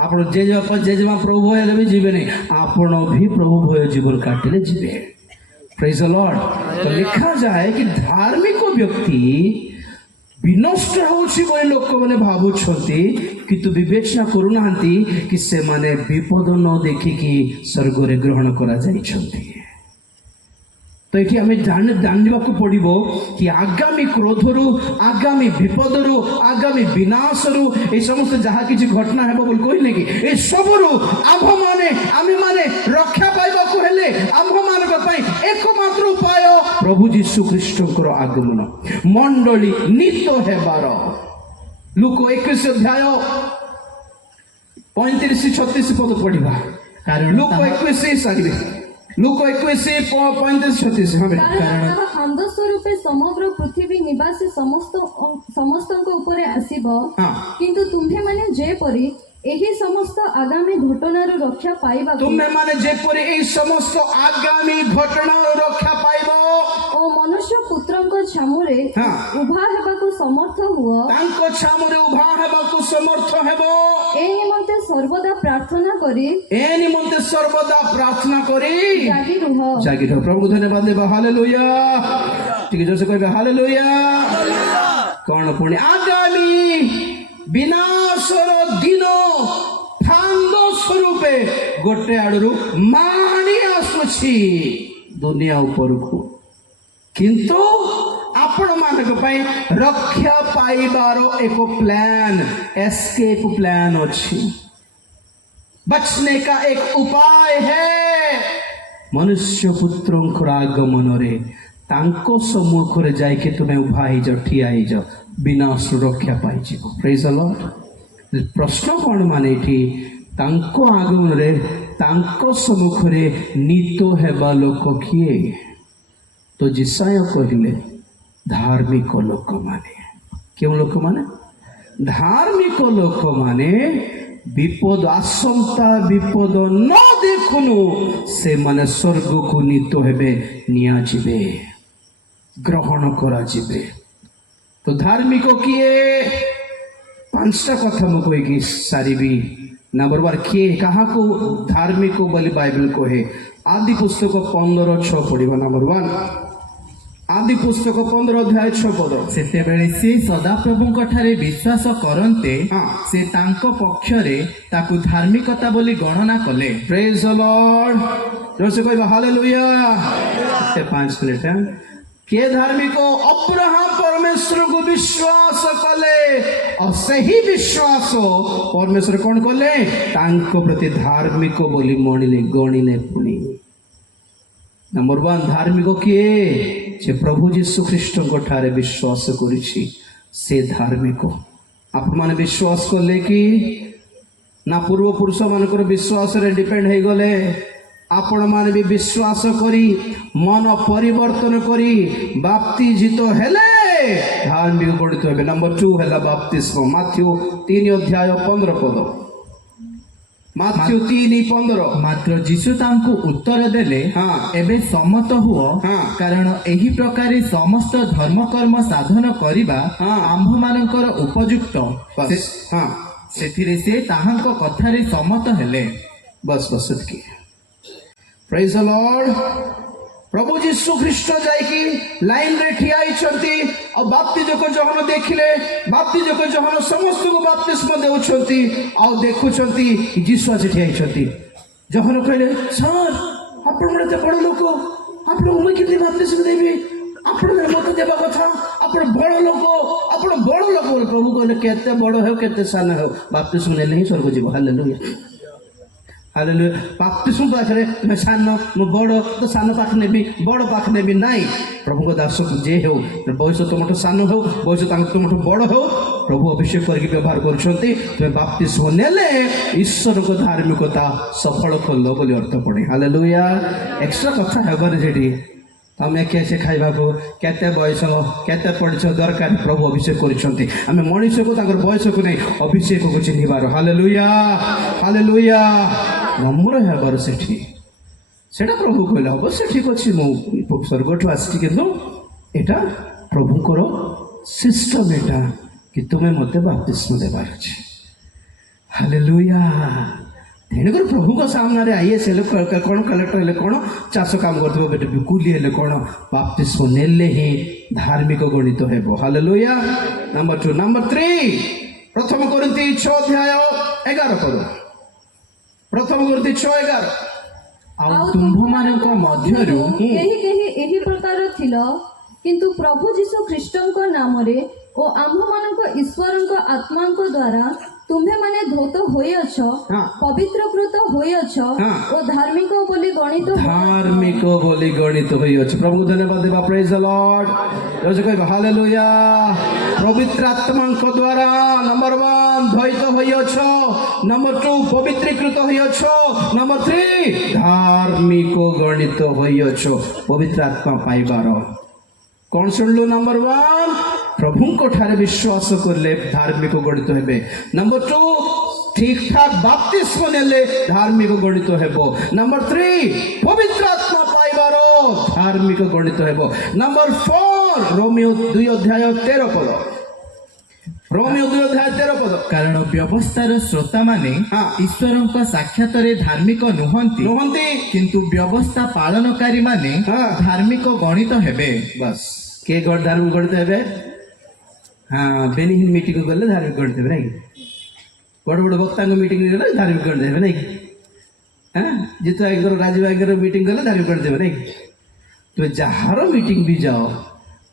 ଆପଣ ଜେଜେବାପା ଜେଜେମା ପ୍ରଭୁ ହେଲେ ବି ଯିବେନି, ଆପଣ ବି ପ୍ରଭୁ ଭୟ ଜୀବନ କାଟିଲେ ଯିବେ। ପ୍ରେଜ୍ ଦ ଲର୍ଡ। ତ ଲେଖାଯାଏ କି ଧାର୍ମିକ ବ୍ୟକ୍ତି ବିନଷ୍ଟ ହେଉଛି ବୋଲି ଲୋକମାନେ ଭାବୁଛନ୍ତି, କିନ୍ତୁ ବିବେଚନା କରୁନାହାନ୍ତି କି ସେମାନେ ବିପଦ ନ ଦେଖିକି ସ୍ୱର୍ଗରେ ଗ୍ରହଣ କରାଯାଇଛନ୍ତି। ତ ଏଠି ଆମେ ଜାଣିବାକୁ ପଡ଼ିବ କି ଆଗାମୀ କ୍ରୋଧରୁ, ଆଗାମୀ ବିପଦରୁ, ଆଗାମୀ ବିନାଶରୁ, ଏ ସମସ୍ତ ଯାହା କିଛି ଘଟଣା ହେବ ବୋଲି କହିଲେ କି ଏସବୁରୁ ଆମେମାନେ ରକ୍ଷା ପାଇବାକୁ ହେଲେ ଆମ୍ଭମାନଙ୍କ ପାଇଁ ଏକମାତ୍ର ଉପାୟ ପ୍ରଭୁ ଯୀଶୁ ଖ୍ରୀଷ୍ଟଙ୍କର ଆଗମନ, ମଣ୍ଡଳୀ ନୀତ ହେବାର। ଲୁକ 21:35-36 ପଦ ପଢିବା। ଲୁକ 21:35-36। କାରଣ ତାହା ଖାନ୍ଦ ସ୍ୱରୂପେ ସମଗ୍ର ପୃଥିବୀ ନିବାସୀ ସମସ୍ତଙ୍କ ଉପରେ ଆସିବ। କିନ୍ତୁ ତୁମ୍ଭେମାନେ ଯେପରି ଏହି ସମସ୍ତ ଆଗାମୀ ଘଟଣାରୁ ରକ୍ଷା ପାଇବାକୁ, ତୁମେମାନେ ଯେପରି ଏହି ସମସ୍ତ ଆଗାମୀ ଘଟଣାରୁ ରକ୍ଷା ପାଇବ ଓ ମନୁଷ୍ୟ ପୁତ୍ରଙ୍କ ଛାମୁରେ ଉଭା ହେବାକୁ ସମର୍ଥ ହୁଅ, ତାଙ୍କ ଛାମୁରେ ଉଭା ହେବାକୁ ସମର୍ଥ ହେବ, ଏ ନିମନ୍ତେ ସର୍ବଦା ପ୍ରାର୍ଥନା କରି ଜାଗି ରୁହ। ପ୍ରଭୁଙ୍କୁ ଧନ୍ୟବାଦ ଦେବା। ହାଲେଲୁୟା। ଟିକେ ଜୋରସେ କହିବେ ହାଲେଲୁୟା। କ'ଣ ପୁଣି ଆଗାମୀ ବିନାଶର ଦିନ ଫାନ୍ଦ ସ୍ୱରୂପେ ଗୋଟେ ଆଡ଼ରୁ ମାଡ଼ି ଆସୁଛି ଦୁନିଆ ଉପରକୁ। किंतु आपण मानक ପାଇଁ रक्षा पाइबार एक प्लान, एस्केप प्लान अच्छी, बचने का एक उपाय है। मनुष्य पुत्र आगमन रे तांको सम्मुख रे जाइके तुम्हें उभा ही जाओ, ठिया ही जाओ, बिना सुरक्षा पाई जीव। Praise the Lord. प्रश्न कौन माने थी, तांको आगमन रे तांको सम्मुख रे नीतो हेबा लोक किए? तो जिसाय कहले धार्मिक लोक माने। क्यों लोक माने? धार्मिक लोक माने विपद आसंता विपद न देखुनु से माने स्वर्ग को नीत हेबे, निया जिबे, ग्रहण करा जिबे। तो धार्मिक किए? पांचटा कथा मु कहि सारिबी। नंबर 1 किए कहा को धार्मिक बोली बाइबल कहे? आदि पुस्तक 15:6 पढ़िबा। नंबर 1 आदि पुस्तक 15 अध्याय 6 पद। सेतेबेले से सदाप्रभुंक ठारे विश्वास करन्ते से तांको पक्षरे ताकु धार्मिकता बोली गणना कले। Praise the Lord. जोसे कहबा हालेलुया। 5 मिनिट है। के धार्मिक? अब्राहम परमेश्वर को विश्वास कले और सही विश्वास परमेश्वर कौन कले? तांको प्रति धार्मिक बोली मणिले गणिले पुणी। नंबर 1 धार्मिक किए? जे प्रभु जीशु ख्रीष्ट ठारे विश्वास करिछि से धार्मिक। आपण माने विश्वास कले कि ना पूर्व पुरुष मानकर विश्वास रे डिपेंड हे गले? आपण माने भी विश्वास करी मन परिवर्तन करी बाप्तिजित हेले धार्मिक गणित हेबे। नंबर 2 हेला बाप्तिस्म। माथ्यू 3 अध्याय 15 पद। माथ्यू 3:15। मात्र जीशु तांको उत्तर देले, एबे सम्मत हुओ, कारण एही प्रकारे समस्त धर्म कर्म साधन करिबा आम्भ मानकर उपयुक्त। सेथिरे से ताहांको कथारे सम्मत हेले। बस बस सेतकी। Praise the Lord. प्रभु जीशु ख्रीष्ट जाइकी लाइन रे ठिया आइछंती और बाप्तिजक जहन देखिले, बाप्तिजक जहन समस्त को बाप्तिस्म देउछंती और देखुछंती जीशु आज ठिया आइछंती। जहन कहले सर आपण मते बड़ लोक, आपण उमे किति बाप्तिस्म देबी, आपण मत देबा कथा, आपण बड़ लोक, आपण बड़ लोक। प्रभु कहले केते बड़ हो केते सान हो, बाप्तिस्म नेले ही स्वर्ग जीव। Hallelujah hallelujah. बाप्तिस्म पाखरे मैं सान मो बड़ तो सान पाख नेबी, बड़ पाख नेबी नाई। प्रभु को दास जे हो बयस तुमठो सान हो, बयस तुमठो बड़ हो, प्रभु अभिषेक करके व्यवहार करछंती। तुम बाप्तिस्म नेले ईश्वर को धार्मिकता सफल कल बोली अर्थ पड़े। हालेलुया। एक्स्ट्रा कथा हेबन जेडी तमें कैसे खाइबा को केते बयस केते पढ़छ दरकार प्रभु अभिषेक करछंती। आमे मनुष्य को ताकर बयस को नहीं अभिषेक को चिन्हिबार। Hallelujah hallelujah. नम्र हेबार सेठी सेटा प्रभु कहले हम से ठीक अच्छे मो स्वर्गठू आसी किंतु एटा प्रभुकर सिस्टम एटा कि तुम्हें मते बाप्तिस्म देबार अछि। हालेलुया। तेणुकर प्रभु को सामने आईएएस हेले कौन, कलेक्टर हेले कौन, चाष काम करथिबो बेटे बिकुली हेले कौन, बाप्तिस्म नेले ही धार्मिक गणित हेबो। हालेलुया। नंबर 2। नंबर 3 प्रथम कोरिन्थी 6 अध्याय 11 पद। प्रथम कोरिन्थी 6:11। आउ तुम्भ मानक मध्यरु केही केही एही प्रकार थिलो, किंतु प्रभु जीशु ख्रीष्टଙ୍କ नामरे ओ आम्भ मानक ईश्वरଙ୍କ आत्माଙ୍କ द्वारा तुम्हे माने धौत होइअछ, पवित्रकृत होइअछ ओ धार्मिक बोली गणित होइअछ। प्रभु धन्यवाद देबा। Praise the Lord. रोज कहबा हालेलुया। पवित्र आत्माଙ୍କ द्वारा नंबर 1 धौत होइअछ, नंबर 2 पवित्रीकृत होइअछ, नंबर 3 धार्मिक गणित होइअछ। पवित्र आत्मा पाइबार कौन सुनलु? नंबर 1 प्रभु को ठारे विश्वास करले धार्मिक गणित हेबे। नंबर 2 ठीक ठाक बाप्तिस्म नेले धार्मिक गणित हेबो। नंबर 3 पवित्र आत्मा पाइबार धार्मिक गणित हेबो। नंबर 4 रोमियो 2 अध्याय 13 पद। रोमियो 2 अध्याय 13 पद। कारण व्यवस्थार श्रोता माने ईश्वरଙ୍କ साक्षातरे धार्मिक नुहंती, किंतु व्यवस्था पालनकारी माने धार्मिक गणित हेबे। बस के धार्मिक गणित हेबे? हाँ बेनिहिन मीटिंग को गले धार्मिक गणित हेबे नहीं, बड़ बड़ वक्ता मीटिंग गले धार्मिक गणित हेबे नहीं। हाँ जीतू आईकर राजीव आईकर मीटिंग गले धार्मिक गणित हेबे नहीं। तुम जार मीटिंग भी जाओ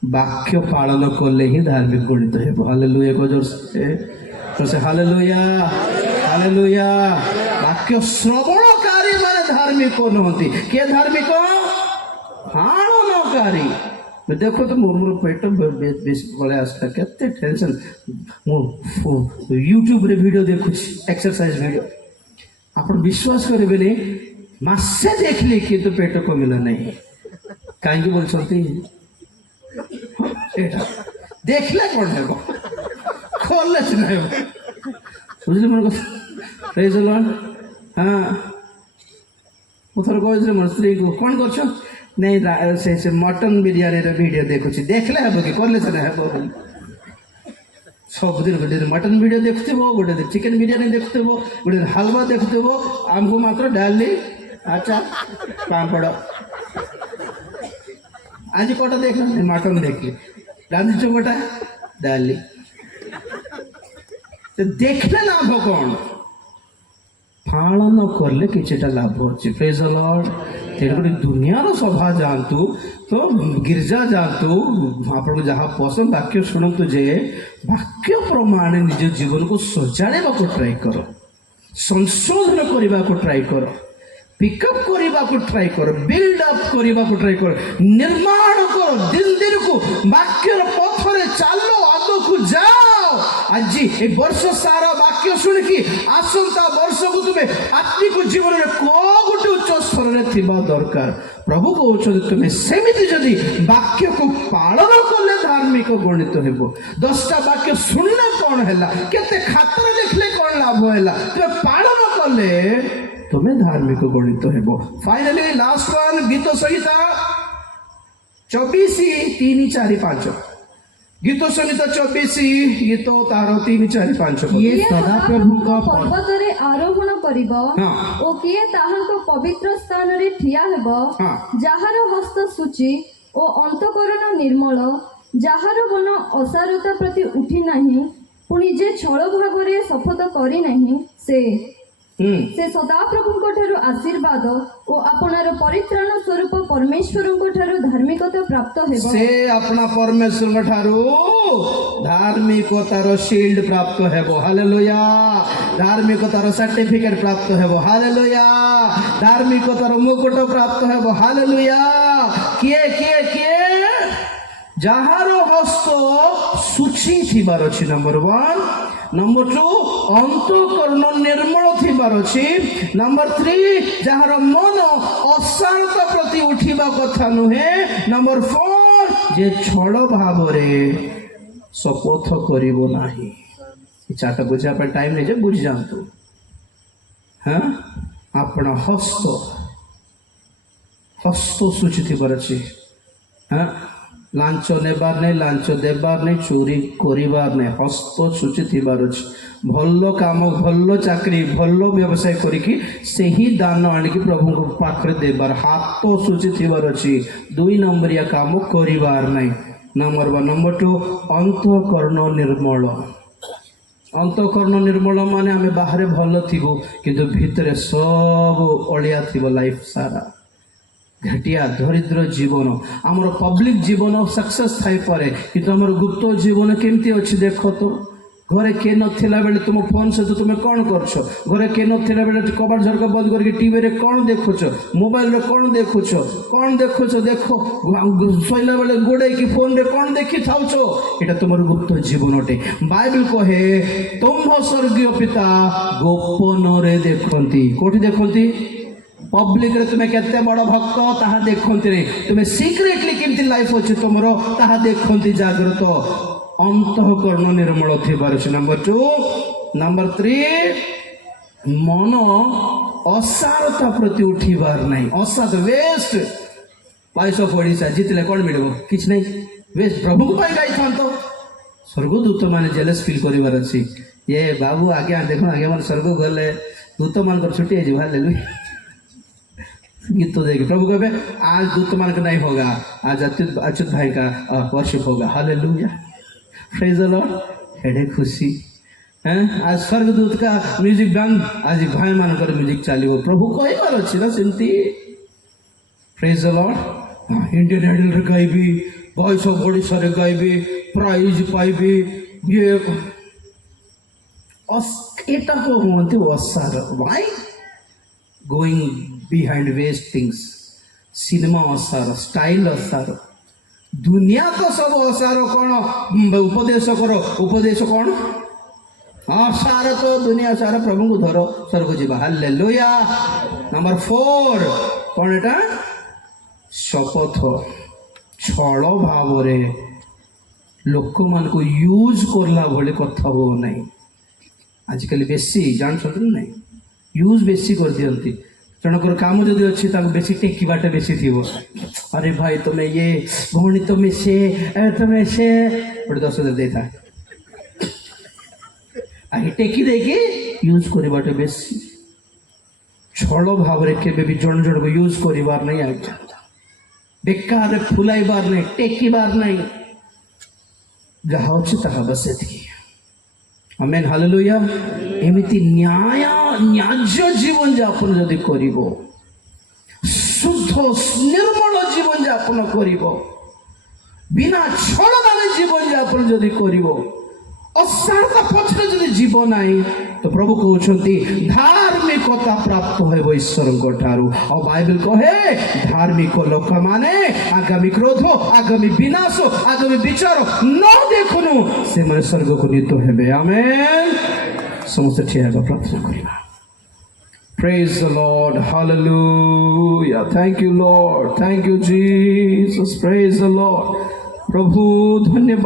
वाक्य पालन कले ही धार्मिक गणित है। हालेलुया को जोर से हालेलुया हालेलुया। वाक्य श्रवणकारी माने धार्मिक नहंती के धार्मिक पालनकारी। देखो तो मोर मोर पेट बेस पड़े आसला केते टेंशन मो यूट्यूब रे वीडियो देखु एक्सरसाइज वीडियो आपण विश्वास करेबे मासे देखली कि तो पेट कमिला नहीं कहीं बोलते देखले कौन है खोलले नहीं बुझले मन कथा प्रेज द लॉर्ड। हाँ उथर कहले मोर स्त्री को कौन करछ नहीं से मटन बिरयानी रे वीडियो देखुछि देखले हबो कि करले से नहीं हबो सब दिन गोटे मटन वीडियो देखते गोटे दिन चिकेन बिरयानी देखते गोटे दिन हलवा देखते आमको मात्र डाली अचार पापड़ आज कोटा देख मटन देखली रांधि चोटा डाली तो देखले लाभ कौन पालन करले किछटा लाभ अच्छे। Praise the Lord. तेणुक दुनियार सभा जातु तो गिरजा जातु आप जहाँ पसंद वाक्य शुणु जे वाक्य प्रमाण निज जीवन को सजाड़ा को ट्राई कर संशोधन करने को ट्राई कर पिकअप करने को ट्राई कर बिल्डअप करने को ट्राई कर निर्माण कर दिन दिन को वाक्य पथरे चलो आग को जाओ। आज ये वर्ष सारा वाक्य शुणिकी आसंता वर्ष को तुम्हें आत्मिक जीवन में को गोटे उच्च स्तर में थिबा दरकार। प्रभु कहते तुम्हें सेमिति जदि वाक्य को पालन कले धार्मिक गणित हेबो। 10टा वाक्य सुनले कौन हैला केते खातर देखले कौन लाभ हैला तुम्हें पालन कले तुम्हें धार्मिक गणित हेबो। फाइनली लास्ट वन गीत संहिता 24:3-4-5 गीत संहिता 24 गीत तार 3-4-5 किए सदाप्रभुଙ୍କ पर्वतरे आरोहण करिब हाँ। ओ किए ताहाଙ୍କ पवित्र स्थान रे ठिया हेब हाँ। जाହାର हस्त सूची ओ अंतकरण निर्मल जाହାର मन असारता प्रति उठी नाही पुनि जे छळ भागरे शपथ करी नाही से सदाप्रभुଙ୍କ ठाରୁ आशीर्वाद ओ आपणार परित्राण स्वरूप परमेश्वरଙ୍କ ठाରୁ धार्मिकता प्राप्त हेब। से अपना परमेश्वर ठारू धार्मिकतार शील्ड प्राप्त हेबो। हालेलुया। धार्मिकतार सर्टिफिकेट प्राप्त हेबो। हालेलुया। धार्मिकतार मुकुट प्राप्त हेबो। हालेलुया। किए किए किए जाहार हस्त सूची थिबार अछि नंबर 1 नंबर 2 अंतकरण निर्मल थिबार अछि नंबर 3 जहार मन अशांत प्रति उठिबा कथा नुहे नंबर 4 जे छल भाव रे शपथ करिवो नाही। चाटा बुझा पर टाइम नहीं जे बुझ जानतु। हाँ अपना हस्त सूची थिबार अछि। हाँ लांच नेबार नहीं लांच देबार नहीं चोरी करिबार नहीं हस्त सूची थिबार अछि। भल काम भल चाकरी भल व्यवसाय करिकी सही दान आनिकी प्रभु को पाखरे देबार हाथ सूची थिबार अछि। 2 नंबरिया काम करिबार नहीं नंबर 1 नंबर 2 अंतकरण निर्मल। अंतकरण निर्मल माने आमे बाहरे भल थिबो किंतु भितरे सब अलिया थिबो लाइफ सारा घटिया दरिद्र जीवन आमर पब्लिक जीवन सक्सेस थाई पारे किंतु आमर गुप्त जीवन केमती अच्छी देख तो घरे के नथिला बेले तुम फोन से तो तुम कौन करछ घरे के नथिला बेले कबाड़ झरका बंद करके टीवी रे कौन देखुछ मोबाइल रे कौन देखुछ देखो सोइला बेले गोड़े की फोन रे कौन देखि थाउछ एटा तुमर गुप्त जीवनटे। बाइबल कहे तुम स्वर्गीय पिता गोपन रे देखंती कोठी देखंती पब्लिक रे तुम्हें केते बड़ भक्त ताहा देखंती रे तुम्हें सीक्रेटली केमती लाइफ अछि तुमरो ताहा देखंती जागृत अंतःकरण निर्मल थिबार अछि। नंबर 2 नंबर 3 मन असारता प्रति उठिबार नहीं असार वेस्ट पाइस ऑफ ओडिशा जितले कौन मिलबो किछ नहीं वेस्ट प्रभु को पाई गाई थांतो स्वर्गदूत माने जेलस फील करिवार अछि ये बाबू आगे देखो आगे मन स्वर्ग गले दूत मान कर छुट्टी है हालेलुया गीत तो देखे प्रभु कहे आज दूत मान का नहीं होगा आज अच्युत भाई का वर्शिप होगा। Hallelujah praise the Lord. हेडे खुशी हैं आज स्वर्गदूत का म्यूजिक बैंड आज भाई मान कर म्यूजिक चलो प्रभु कही बार अच्छी ना सेमती praise the lord. Indian Idol रे गाइबी वॉइस ऑफ ओडिशा रे गाइबी प्राइज पाइबी ये एटा को होते असार why going behind waste things cinema असार स्टाइल असार दुनिया तो सब असार कौन उपदेश करो उपदेश कौन हाँ सार तो दुनिया सारा प्रभु को धरो स्वर्ग जीवा हालेलुया। नंबर 4 कौन एटा शपथ छल भाव रे लोक मान को यूज करला भले कथा हो नहीं आजिकल बेसी जान सकते नहीं यूज बेसी कर दियंती जनकर काम जदि अच्छी बेसी टेकिबाटे बेसी थी अरे भाई तुम्हें ये भौणी तुम्हें से गोटे 10,000 देता आगे टेकी देकी यूज करवाटे बेसी छल भाव रे केबे भी जन जन को यूज करिवार नहीं आज्ञा बेकार फुलाइबार नहीं टेकिबार नहीं जहाँ अच्छे ताहा बस एतिकी आमेन हालेलुया। एमिति न्याज्य जीवन यापन जदि करिबो शुद्ध निर्मल जीवन यापन करिबो बिना छल माने जीवन यापन जदि करिबो असारता पछरे जदि जीवन नाही तो प्रभु कहउछंती धार्मिकता प्राप्त होइबो ईश्वर ठारू और बाइबल कहे धार्मिक लोक माने आगामी क्रोध आगामी विनाश आगामी विचार न देखुनु से माने स्वर्ग को नीत हेबे आमेन। समस्त ठिया हेबा प्रार्थना करिबा। Praise the Lord, hallelujah, thank you Lord, thank you Jesus, praise the Lord। प्रभु धन्यवाद।